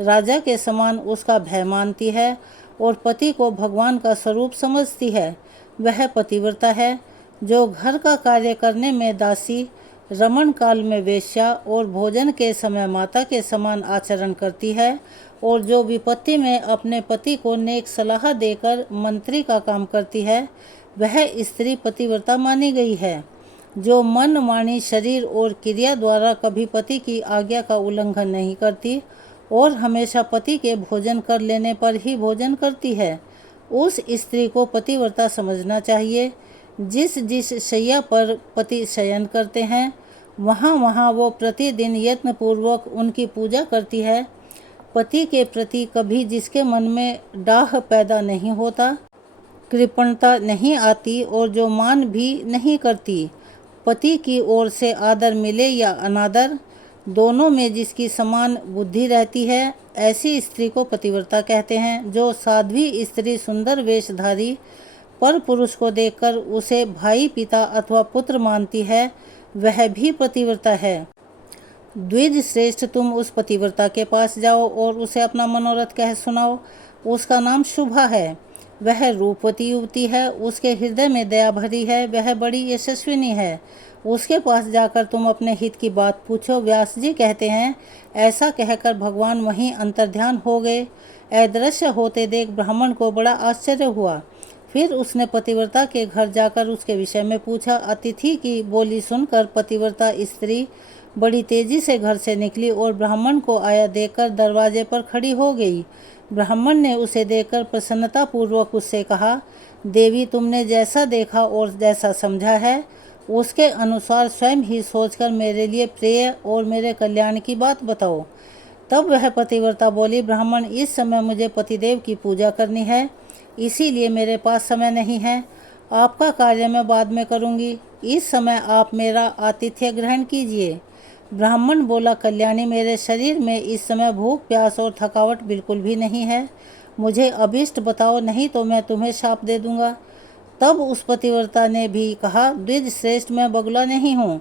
राजा के समान उसका भय मानती है और पति को भगवान का स्वरूप समझती है, वह पतिव्रता है। जो घर का कार्य करने में दासी, रमण काल में वेश्या और भोजन के समय माता के समान आचरण करती है और जो विपत्ति में अपने पति को नेक सलाह देकर मंत्री का काम करती है, वह स्त्री पतिव्रता मानी गई है। जो मन, वाणी, शरीर और क्रिया द्वारा कभी पति की आज्ञा का उल्लंघन नहीं करती और हमेशा पति के भोजन कर लेने पर ही भोजन करती है, उस स्त्री को पतिव्रता समझना चाहिए। जिस जिस शैया पर पति शयन करते हैं वहाँ वहाँ वो प्रतिदिन यत्नपूर्वक उनकी पूजा करती है। पति के प्रति कभी जिसके मन में डाह पैदा नहीं होता, कृपणता नहीं आती और जो मान भी नहीं करती, पति की ओर से आदर मिले या अनादर, दोनों में जिसकी समान बुद्धि रहती है, ऐसी स्त्री को पतिव्रता कहते हैं। जो साध्वी स्त्री सुंदर वेशधारी पर पुरुष को देखकर उसे भाई, पिता अथवा पुत्र मानती है, वह भी पतिव्रता है। द्विज श्रेष्ठ, तुम उस पतिव्रता के पास जाओ और उसे अपना मनोरथ कह सुनाओ। उसका नाम शुभा है, वह रूपवती युवती है, उसके हृदय में दया भरी है, वह बड़ी यशस्विनी है। उसके पास जाकर तुम अपने हित की बात पूछो। व्यास जी कहते हैं, ऐसा कहकर भगवान वहीं अंतर्ध्यान हो गए। अदृश्य होते देख ब्राह्मण को बड़ा आश्चर्य हुआ। फिर उसने पतिव्रता के घर जाकर उसके विषय में पूछा। अतिथि की बोली सुनकर पतिव्रता स्त्री बड़ी तेजी से घर से निकली और ब्राह्मण को आया देखकर दरवाजे पर खड़ी हो गई। ब्राह्मण ने उसे देखकर प्रसन्नता पूर्वक उससे कहा, देवी, तुमने जैसा देखा और जैसा समझा है, उसके अनुसार स्वयं ही सोचकर मेरे लिए प्रिय और मेरे कल्याण की बात बताओ। तब वह पतिव्रता बोली, ब्राह्मण, इस समय मुझे पतिदेव की पूजा करनी है, इसीलिए मेरे पास समय नहीं है। आपका कार्य मैं बाद में करूँगी, इस समय आप मेरा आतिथ्य ग्रहण कीजिए। ब्राह्मण बोला, कल्याणी, मेरे शरीर में इस समय भूख, प्यास और थकावट बिल्कुल भी नहीं है। मुझे अभिष्ट बताओ, नहीं तो मैं तुम्हें शाप दे दूंगा। तब उस पतिव्रता ने भी कहा, द्विज श्रेष्ठ, मैं बगुला नहीं हूँ।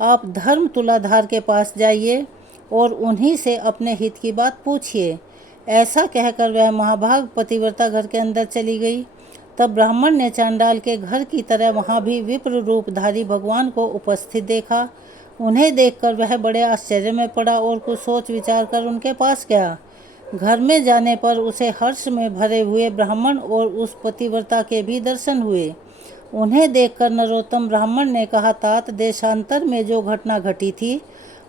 आप धर्म तुलाधार के पास जाइए और उन्हीं से अपने हित की बात पूछिए। ऐसा कहकर वह महाभाग पतिव्रता घर के अंदर चली गई। तब ब्राह्मण ने चांडाल के घर की तरह वहाँ भी विप्र रूपधारी भगवान को उपस्थित देखा। उन्हें देखकर वह बड़े आश्चर्य में पड़ा और कुछ सोच विचार कर उनके पास गया। घर में जाने पर उसे हर्ष में भरे हुए ब्राह्मण और उस पतिव्रता के भी दर्शन हुए। उन्हें देखकर नरोत्तम ब्राह्मण ने कहा, तात, देशांतर में जो घटना घटी थी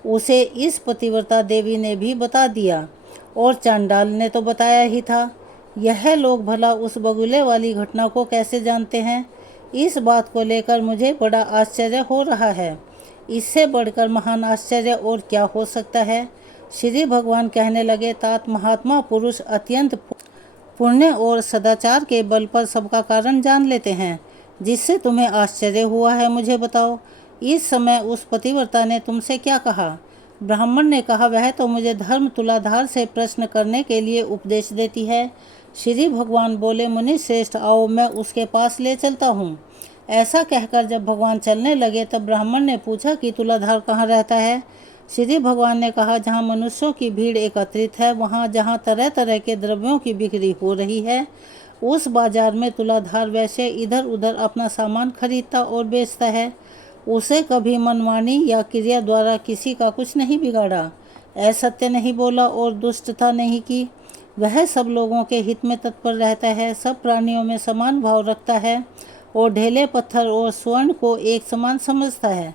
उसे इस पतिव्रता देवी ने भी बता दिया और चांडाल ने तो बताया ही था। यह लोग भला उस बगुले वाली घटना को कैसे जानते हैं? इस बात को लेकर मुझे बड़ा आश्चर्य हो रहा है। इससे बढ़कर महान आश्चर्य और क्या हो सकता है? श्री भगवान कहने लगे, तात, महात्मा पुरुष अत्यंत पुण्य और सदाचार के बल पर सबका कारण जान लेते हैं। जिससे तुम्हें आश्चर्य हुआ है, मुझे बताओ। इस समय उस पतिव्रता ने तुमसे क्या कहा? ब्राह्मण ने कहा, वह तो मुझे धर्म तुलाधार से प्रश्न करने के लिए उपदेश देती है। श्री भगवान बोले, मुनि श्रेष्ठ, आओ, मैं उसके पास ले चलता हूँ। ऐसा कहकर जब भगवान चलने लगे तब ब्राह्मण ने पूछा कि तुलाधार कहाँ रहता है? श्री भगवान ने कहा, जहाँ मनुष्यों की भीड़ एकत्रित है, वहाँ जहाँ तरह तरह के द्रव्यों की बिक्री हो रही है, उस बाजार में तुलाधार वैसे इधर उधर अपना सामान खरीदता और बेचता है। उसे कभी मनमानी या क्रिया द्वारा किसी का कुछ नहीं बिगाड़ा, असत्य नहीं बोला और दुष्टता नहीं की। वह सब लोगों के हित में तत्पर रहता है, सब प्राणियों में समान भाव रखता है और ढेले पत्थर और स्वर्ण को एक समान समझता है।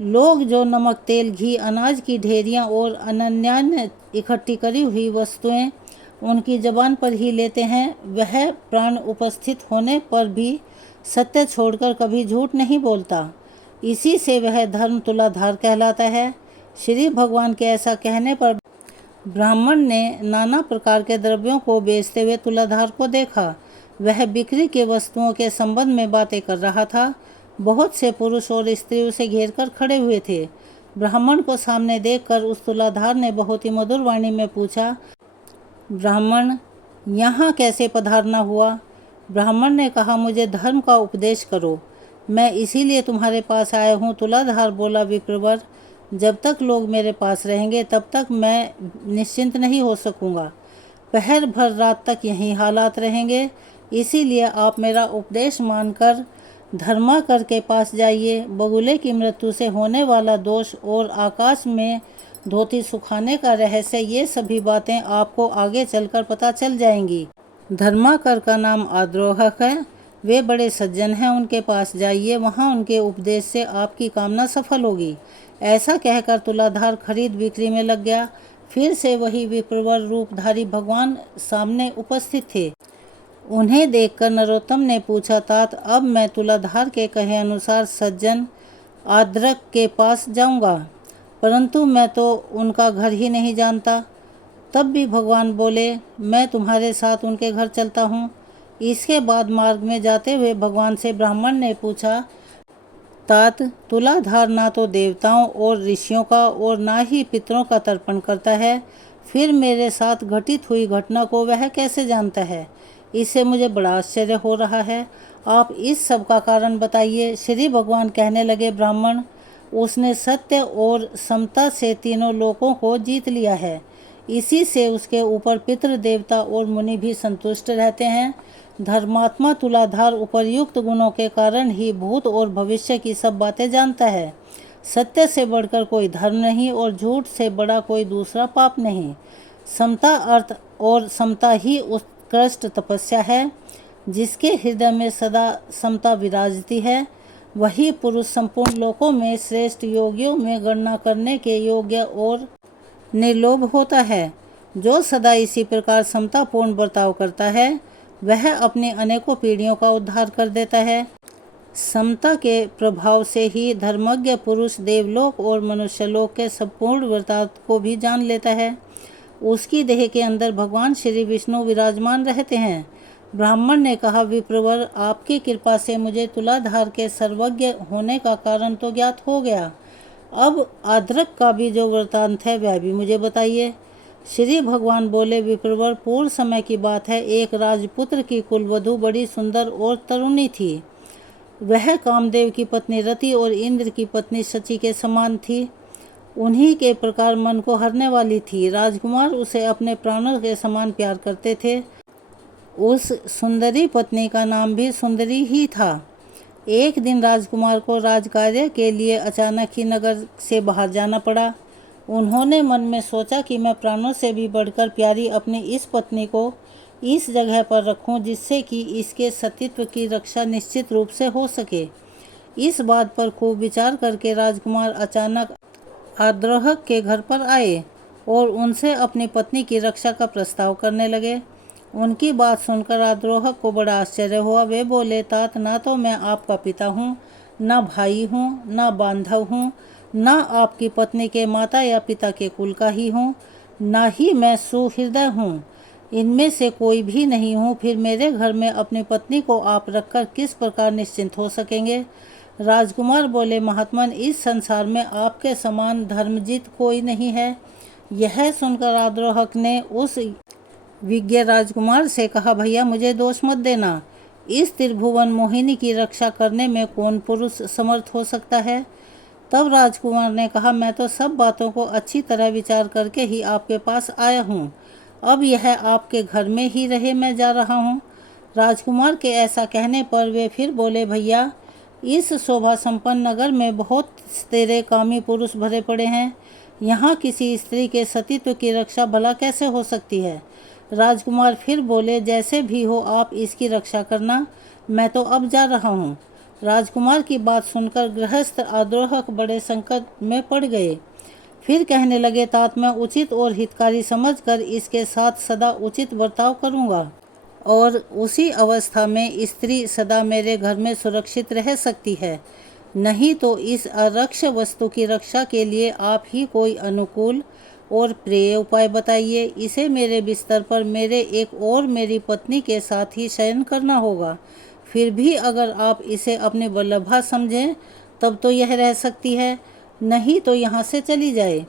लोग जो नमक, तेल, घी, अनाज की ढेरियाँ और अन्यान्य इकट्ठी करी हुई वस्तुएं उनकी जबान पर ही लेते हैं, वह प्राण उपस्थित होने पर भी सत्य छोड़कर कभी झूठ नहीं बोलता। इसी से वह धर्म तुलाधार कहलाता है। श्री भगवान के ऐसा कहने पर ब्राह्मण ने नाना प्रकार के द्रव्यों को बेचते हुए तुलाधार को देखा। वह बिक्री के वस्तुओं के संबंध में बातें कर रहा था। बहुत से पुरुष और स्त्री उसे घेर कर खड़े हुए थे। ब्राह्मण को सामने देखकर उस तुलाधार ने बहुत ही मधुर वाणी में पूछा, ब्राह्मण, यहाँ कैसे पधारना हुआ? ब्राह्मण ने कहा, मुझे धर्म का उपदेश करो, मैं इसीलिए तुम्हारे पास आया हूँ। तुलाधार बोला, विप्रवर, जब तक लोग मेरे पास रहेंगे तब तक मैं निश्चिंत नहीं हो सकूँगा। पहर भर रात तक यही हालात रहेंगे, इसीलिए आप मेरा उपदेश मानकर धर्माकर के पास जाइए। बगुले की मृत्यु से होने वाला दोष और आकाश में धोती सुखाने का रहस्य, ये सभी बातें आपको आगे चलकर पता चल जाएंगी। धर्माकर का नाम आद्रोहक है, वे बड़े सज्जन हैं, उनके पास जाइए, वहाँ उनके उपदेश से आपकी कामना सफल होगी। ऐसा कहकर तुलाधार खरीद बिक्री में लग गया। फिर से वही विप्रवर रूपधारी भगवान सामने उपस्थित थे। उन्हें देखकर नरोत्तम ने पूछा, तात, अब मैं तुलाधार के कहे अनुसार सज्जन आद्रक के पास जाऊंगा, परंतु मैं तो उनका घर ही नहीं जानता। तब भी भगवान बोले, मैं तुम्हारे साथ उनके घर चलता हूँ। इसके बाद मार्ग में जाते हुए भगवान से ब्राह्मण ने पूछा, तात, तुलाधार ना तो देवताओं और ऋषियों का और ना ही पितरों का तर्पण करता है, फिर मेरे साथ घटित हुई घटना को वह कैसे जानता है? इससे मुझे बड़ा आश्चर्य हो रहा है। आप इस सब का कारण बताइए। श्री भगवान कहने लगे, ब्राह्मण, उसने सत्य और समता से तीनों लोकों को जीत लिया है। इसी से उसके ऊपर पितृ, देवता और मुनि भी संतुष्ट रहते हैं। धर्मात्मा तुलाधार उपर्युक्त गुणों के कारण ही भूत और भविष्य की सब बातें जानता है। सत्य से बढ़कर कोई धर्म नहीं और झूठ से बड़ा कोई दूसरा पाप नहीं। समता अर्थ और समता ही उत्कृष्ट तपस्या है। जिसके हृदय में सदा समता विराजती है, वही पुरुष संपूर्ण लोकों में श्रेष्ठ योगियों में गणना करने के योग्य और निर्लोभ होता है। जो सदा इसी प्रकार समतापूर्ण बर्ताव करता है, वह अपनी अनेकों पीढ़ियों का उद्धार कर देता है। समता के प्रभाव से ही धर्मज्ञ पुरुष देवलोक और मनुष्यलोक के संपूर्ण बर्ताव को भी जान लेता है। उसकी देह के अंदर भगवान श्री विष्णु विराजमान रहते हैं। ब्राह्मण ने कहा, विप्रवर, आपकी कृपा से मुझे तुलाधार के सर्वज्ञ होने का कारण तो ज्ञात हो गया। अब आद्रक का भी जो वृतांत है वह भी मुझे बताइए। श्री भगवान बोले, विप्रवर, पूर्व समय की बात है। एक राजपुत्र की कुलवधू बड़ी सुंदर और तरुणी थी। वह कामदेव की पत्नी रति और इंद्र की पत्नी शची के समान थी। उन्हीं के प्रकार मन को हरने वाली थी। राजकुमार उसे अपने प्राणों के समान प्यार करते थे। उस सुंदरी पत्नी का नाम भी सुंदरी ही था। एक दिन राजकुमार को राजकार्य के लिए अचानक ही नगर से बाहर जाना पड़ा। उन्होंने मन में सोचा कि मैं प्राणों से भी बढ़कर प्यारी अपनी इस पत्नी को इस जगह पर रखूं जिससे कि इसके सतीत्व की रक्षा निश्चित रूप से हो सके। इस बात पर खूब विचार करके राजकुमार अचानक आद्रोहक के घर पर आए और उनसे अपनी पत्नी की रक्षा का प्रस्ताव करने लगे। उनकी बात सुनकर आद्रोहक को बड़ा आश्चर्य हुआ। वे बोले, तात, ना तो मैं आपका पिता हूँ, ना भाई हूँ, ना बांधव हूँ, ना आपकी पत्नी के माता या पिता के कुल का ही हूँ, ना ही मैं सुहृदय हूँ। इनमें से कोई भी नहीं हूँ। फिर मेरे घर में अपनी पत्नी को आप रखकर किस प्रकार निश्चिंत हो सकेंगे? राजकुमार बोले, महात्मन, इस संसार में आपके समान धर्मजित कोई नहीं है। यह सुनकर आद्रोहक ने उस विज्ञ राजकुमार से कहा, भैया, मुझे दोष मत देना। इस त्रिभुवन मोहिनी की रक्षा करने में कौन पुरुष समर्थ हो सकता है? तब राजकुमार ने कहा, मैं तो सब बातों को अच्छी तरह विचार करके ही आपके पास आया हूँ। अब यह आपके घर में ही रहे, मैं जा रहा हूँ। राजकुमार के ऐसा कहने पर वे फिर बोले, भैया, इस शोभा संपन्न नगर में बहुत तेरे कामी पुरुष भरे पड़े हैं। यहाँ किसी स्त्री के सतीत्व की रक्षा भला कैसे हो सकती है? राजकुमार फिर बोले, जैसे भी हो आप इसकी रक्षा करना, मैं तो अब जा रहा हूँ। राजकुमार की बात सुनकर गृहस्थ आद्रोहक बड़े संकट में पड़ गए। फिर कहने लगे, तात, मैं उचित और हितकारी समझकर इसके साथ सदा उचित बर्ताव करूँगा और उसी अवस्था में स्त्री सदा मेरे घर में सुरक्षित रह सकती है। नहीं तो इस अरक्ष वस्तु की रक्षा के लिए आप ही कोई अनुकूल और प्रिय उपाय बताइए। इसे मेरे बिस्तर पर मेरे एक और मेरी पत्नी के साथ ही शयन करना होगा। फिर भी अगर आप इसे अपनी वल्लभा समझें तब तो यह रह सकती है, नहीं तो यहाँ से चली जाए।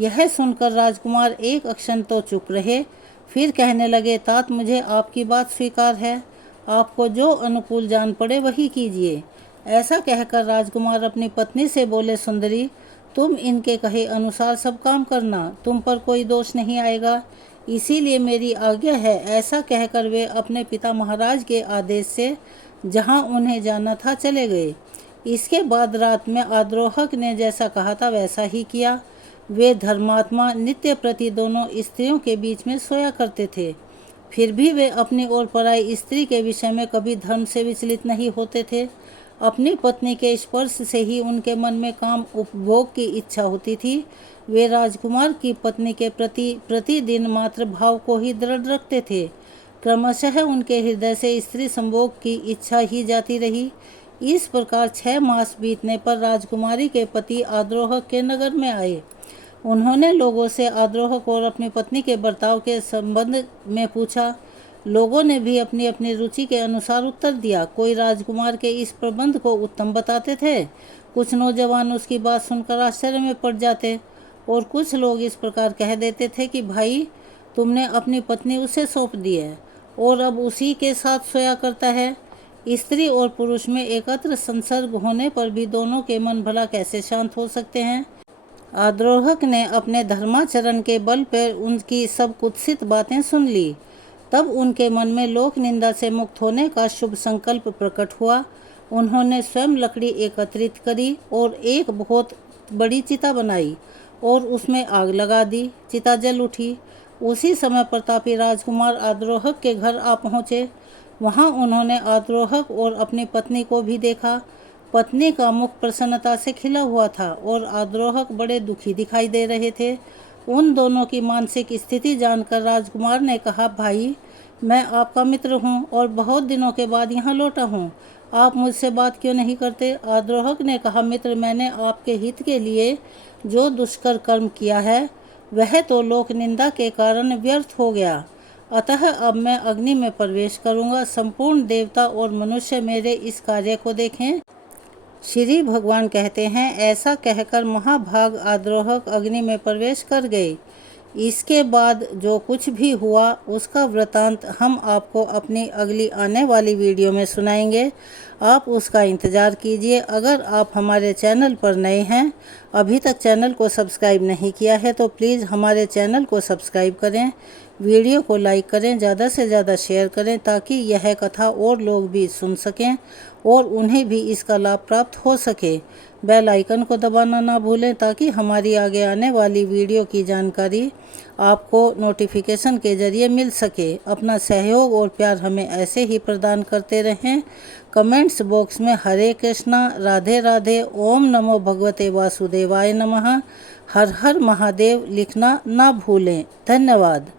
यह सुनकर राजकुमार एक क्षण तो चुप रहे। फिर कहने लगे, तात, मुझे आपकी बात स्वीकार है। आपको जो अनुकूल जान पड़े वही कीजिए। ऐसा कहकर राजकुमार अपनी पत्नी से बोले, सुंदरी, तुम इनके कहे अनुसार सब काम करना, तुम पर कोई दोष नहीं आएगा, इसीलिए मेरी आज्ञा है। ऐसा कहकर वे अपने पिता महाराज के आदेश से जहाँ उन्हें जाना था चले गए। इसके बाद रात में आद्रोहक ने जैसा कहा था वैसा ही किया। वे धर्मात्मा नित्य प्रति दोनों स्त्रियों के बीच में सोया करते थे। फिर भी वे अपनी और पराई स्त्री के विषय में कभी धर्म से विचलित नहीं होते थे। अपनी पत्नी के स्पर्श से ही उनके मन में काम उपभोग की इच्छा होती थी। वे राजकुमार की पत्नी के प्रति प्रतिदिन मात्र भाव को ही दृढ़ रखते थे। क्रमशः उनके हृदय से स्त्री संभोग की इच्छा ही जाती रही। इस प्रकार 6 मास बीतने पर राजकुमारी के पति आद्रोहक के नगर में आए। उन्होंने लोगों से आद्रोहक और अपनी पत्नी के बर्ताव के संबंध में पूछा। लोगों ने भी अपनी अपनी रुचि के अनुसार उत्तर दिया। कोई राजकुमार के इस प्रबंध को उत्तम बताते थे, कुछ नौजवान उसकी बात सुनकर आश्चर्य में पड़ जाते और कुछ लोग इस प्रकार कह देते थे कि भाई, तुमने अपनी पत्नी उसे सौंप दी है और अब उसी के साथ सोया करता है। स्त्री और पुरुष में एकत्र संसर्ग होने पर भी दोनों के मन भला कैसे शांत हो सकते हैं। आद्रोहक ने अपने धर्माचरण के बल पर उनकी सब कुत्सित बातें सुन ली। तब उनके मन में लोक निंदा से मुक्त होने का शुभ संकल्प प्रकट हुआ। उन्होंने स्वयं लकड़ी एकत्रित करी और एक बहुत बड़ी चिता बनाई और उसमें आग लगा दी। चिता जल उठी। उसी समय प्रतापी राजकुमार आद्रोहक के घर आ पहुँचे। वहाँ उन्होंने आद्रोहक और अपनी पत्नी को भी देखा। पत्नी का मुख प्रसन्नता से खिला हुआ था और आद्रोहक बड़े दुखी दिखाई दे रहे थे। उन दोनों की मानसिक स्थिति जानकर राजकुमार ने कहा, भाई, मैं आपका मित्र हूँ और बहुत दिनों के बाद यहाँ लौटा हूँ। आप मुझसे बात क्यों नहीं करते? आद्रोहक ने कहा, मित्र, मैंने आपके हित के लिए जो दुष्कर कर्म किया है वह तो लोक निंदा के कारण व्यर्थ हो गया। अतः अब मैं अग्नि में प्रवेश करूँगा। संपूर्ण देवता और मनुष्य मेरे इस कार्य को देखें। श्री भगवान कहते हैं, ऐसा कहकर महाभाग आद्रोहक अग्नि में प्रवेश कर गए। इसके बाद जो कुछ भी हुआ उसका वृतांत हम आपको अपनी अगली आने वाली वीडियो में सुनाएंगे। आप उसका इंतज़ार कीजिए। अगर आप हमारे चैनल पर नए हैं, अभी तक चैनल को सब्सक्राइब नहीं किया है तो प्लीज़ हमारे चैनल को सब्सक्राइब करें, वीडियो को लाइक करें, ज़्यादा से ज़्यादा शेयर करें ताकि यह कथा और लोग भी सुन सकें और उन्हें भी इसका लाभ प्राप्त हो सके। बेल आइकन को दबाना ना भूलें ताकि हमारी आगे आने वाली वीडियो की जानकारी आपको नोटिफिकेशन के ज़रिए मिल सके। अपना सहयोग और प्यार हमें ऐसे ही प्रदान करते रहें। कमेंट्स बॉक्स में हरे कृष्णा, राधे राधे, ओम नमो भगवते वासुदेवाय नमः, हर हर महादेव लिखना ना भूलें। धन्यवाद।